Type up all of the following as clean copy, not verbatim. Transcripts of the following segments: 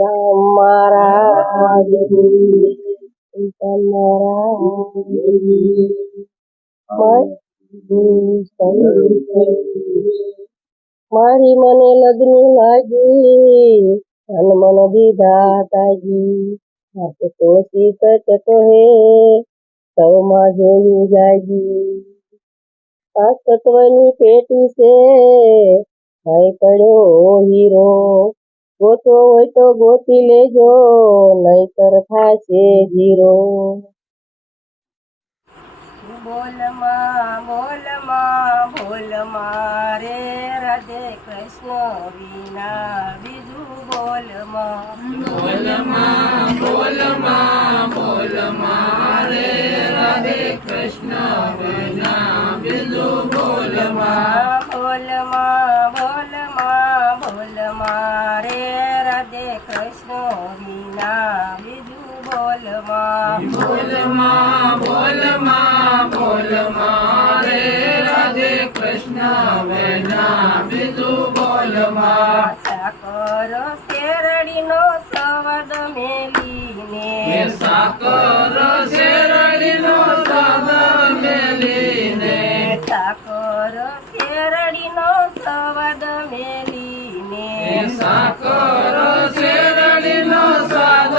રામ મારા મારી મને લગ્ન લાગી તન મન દીધા તાજી તો શીતટ કહે સૌમાં જોયું જાગી આ સત્વની પેટી છે ભાઈ પડ્યો હીરો ગોતો હોય તો ગોતી લેજો નહીતર થાશે જીરો બોલમાં રે રાધે કૃષ્ણ વિના બીજું બોલમાં રે રાધે કૃષ્ણ વિના બીજું બોલમાં બોલમાં રે રાધે કૃષ્ણ વિના બીજું બોલમાં રે રાધે કૃષ્ણ વિના બીજું બોલમાં સાકર શેરડીનો સ્વાદ મેલીને સાકર શેરડીનો સ્વાદ મેલીને સાકર શેરડીનો સ્વાદ મેલીને સાકર શેરડીનો સ્વાદ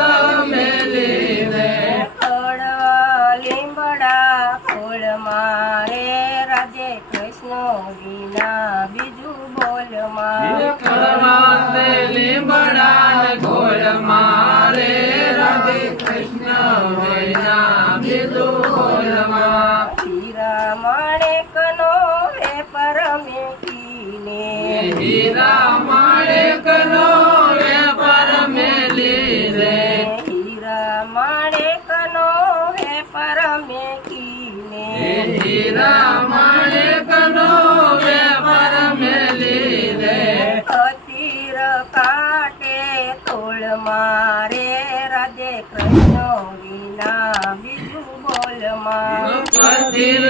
મેલીને ખડવા લીંબડા ફૂલ મારે રાધે કૃષ્ણ વિના બીજું બોલમાં ખડવા લીંબડા ગોળ મારે રાધે કૃષ્ણ વિના બીજું બોલમાં હીરા માણેકનો વેપાર મેકીને હીરા માણેકનો વેપાર મેલીને હીરા માણેકનો વેપાર મેકીને હીરા માણેકનો વેપાર મેલીને અતીર કાટે તોળ મારે રાધે કૃષ્ણ વિના બીજું બોલમાં કથિર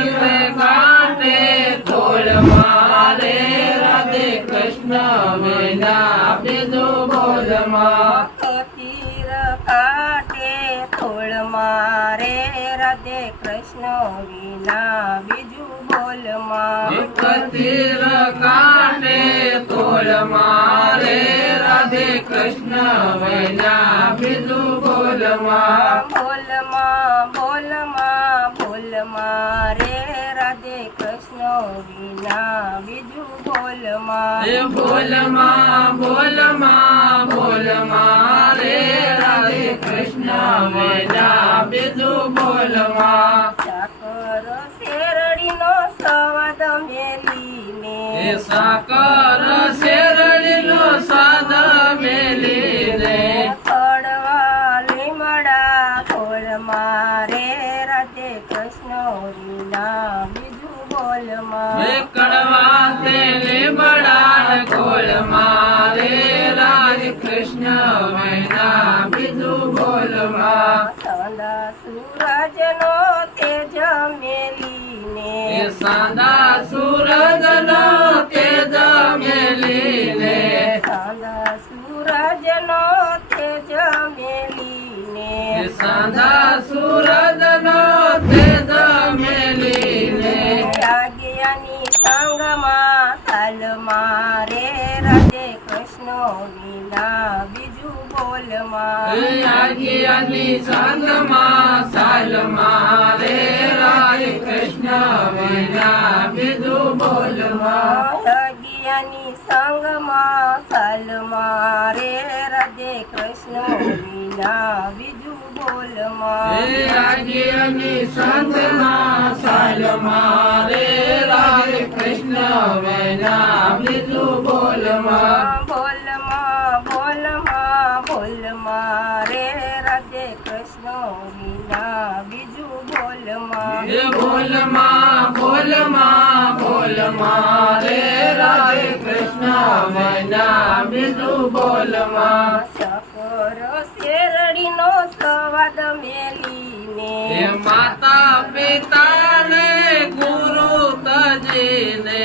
કાંટે તોળ મારે રાધે કૃષ્ણ વિના બીજું બોલમાં અતીર કાટે તોળ મારે રાધે કૃષ્ણ વિના બીજું બોલમાં કથિર કાંટે તોળ મારે રાધે કૃષ્ણ વિના બીજું બોલમાં બોલમાં રે રાધે કૃષ્ણ વિના બીજું બોલમાં બોલમાં રે રાધે કૃષ્ણ વિના બીજું બોલમાં સાકર શેરડીનો સ્વાદ મેલીને સાકર શેરડીનો સ્વાદ મેલીને ખડવા લીમડા ફૂલ મારે રાધે કૃષ્ણ વિના બીજું બોલમાં કડવા લીમડા ગોળ મારે રાધે કૃષ્ણ વિના બીજું બોલમાં સાંદા સૂરજનો તેજ મેલીને સાંદા સૂરજનો તેજ મેલીને સાંદા સૂરજનો તેજ મેલીને સાંદા સૂરજનો તેજ મેલીને આજ્ઞાની સંગમાં સાલ મારે રાધે કૃષ્ણ વિના બીજું બોલમાં આજ્ઞાની સંગમાં સાલ મારે રાધે કૃષ્ણ વિના બીજું બોલમાં આજ્ઞાની સંગમાં સાલ મારે રાધે કૃષ્ણ વિના બીજું બોલમાં આજ્ઞાની સંગમાં સાલ મારે રાધે કૃષ્ણ વિના બીજું બોલમાં બોલમાં રે રાધે કૃષ્ણ વિના બીજું બોલમાં બોલમાં રે રાધે કૃષ્ણ વિના બીજું બોલમાં સાકર શેરડીનો સ્વાદ મેલીને માતા પિતાને ગુરુ તજીને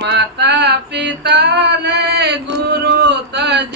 માતા પિતાને ગુરુ તજ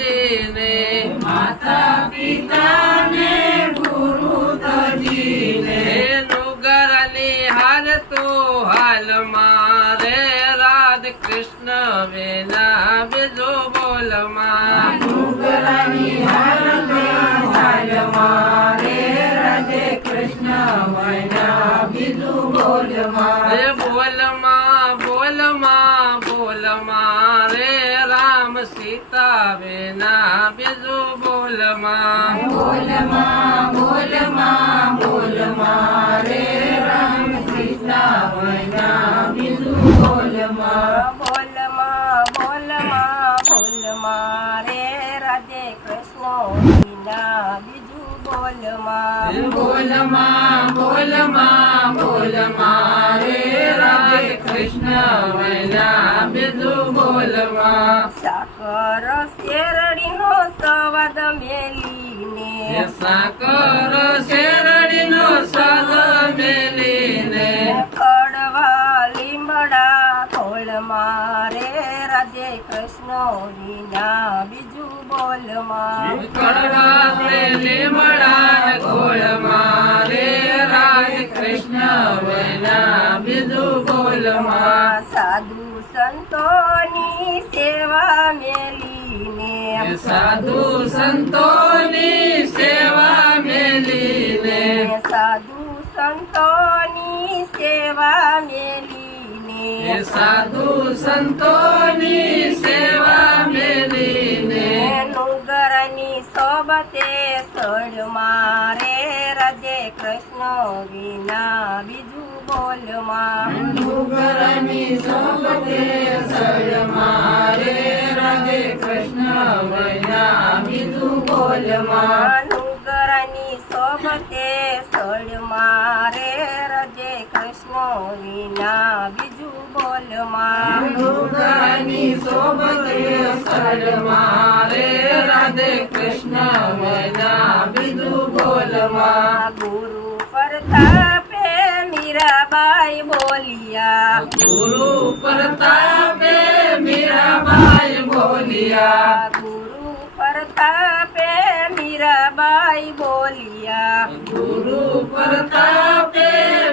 કૃષ્ણ વિના બીજું બોલમાં ડુંગરાની હાલમાં હાલમાં રે રાધે કૃષ્ણ વિના બીજું બોલમાં રે બોલમાં બોલમાં બોલમાં રે રામ સીતા વિના બીજું બોલમાં બોલમાં બોલમાં બોલમાં રે રામ કૃષ્ણ વિના બીજું બોલમાં બોલમાં બોલમાં બોલમાં રે રાધે કૃષ્ણ વિના બીજું બોલમાં બોલમાં બોલમાં બોલમાં રે રાધે કૃષ્ણ વિના બીજું બોલમાં સાકર શેરડીનો સ્વાદ મેલીને સાકર શેરડીનો સ્વાદ મેલીને કડવા લીમડા ખોળ મારે રાધે કૃષ્ણ વિના બીજું બોલમાં કડવા તે લીમડા ગોળ મારે રાજ કૃષ્ણ વિના બીજું બોલમાં સાધુ સંતોની સેવા મેલીને સાધુ સંતોની સેવા મેલીને સાધુ સંતોની સેવા મેલીને સાધુ સંતોની સેવા મેલીને નુગરની સોબતે સળ મારે રાધે કૃષ્ણ વિના બીજું બોલમાં ડુંગરની સોબતે સળ મારે રાધે કૃષ્ણ વિના બીજું બોલમાં નુગરની સોબતે સળ મારે રાધે કૃષ્ણ વિના બીજું બોલમાં ડુંગરની સોબતે સળ મારે રાધે કૃષ્ણ વિના બીજું બોલમાં ગુરુ પ્રતાપે મીરાબાઈ બોલિયા ગુરુ પ્રતાપે મીરાબાઈ બોલિયા ગુરુ પ્રતાપે મીરાબાઈ બોલિયા ગુરુ પ્રતાપે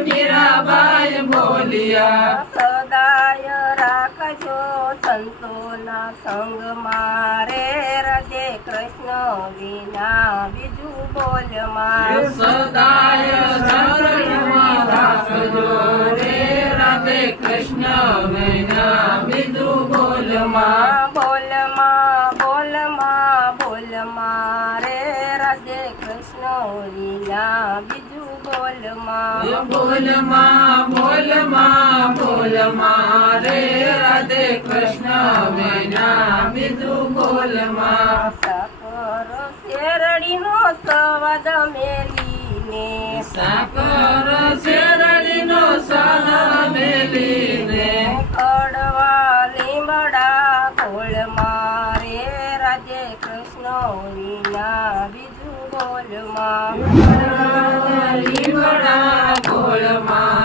મીરાબાઈ બોલિયા સદાય રાખજો સંતોના સંગ મારે રાધે કૃષ્ણ વિના બીજું બોલમાં સદાય શરણમાં રાખજો રે રાધે કૃષ્ણ વિના બીજું બોલમાં બોલમાં બોલમાં બોલમાં રે રાધે કૃષ્ણ વિના બીજું બોલમાં બોલમાં બોલમાં બોલમાં રે રાધે કૃષ્ણ વિના બીજું બોલમાં સાકર શેરડીનો સ્વાદ મેલીને સાકર શેરડીનો સ્વાદ મેલીને કડવા લીમડા ખોળ મારે રાધે કૃષ્ણ વિના બીજું બોલમાં લીમડા ગોળમાં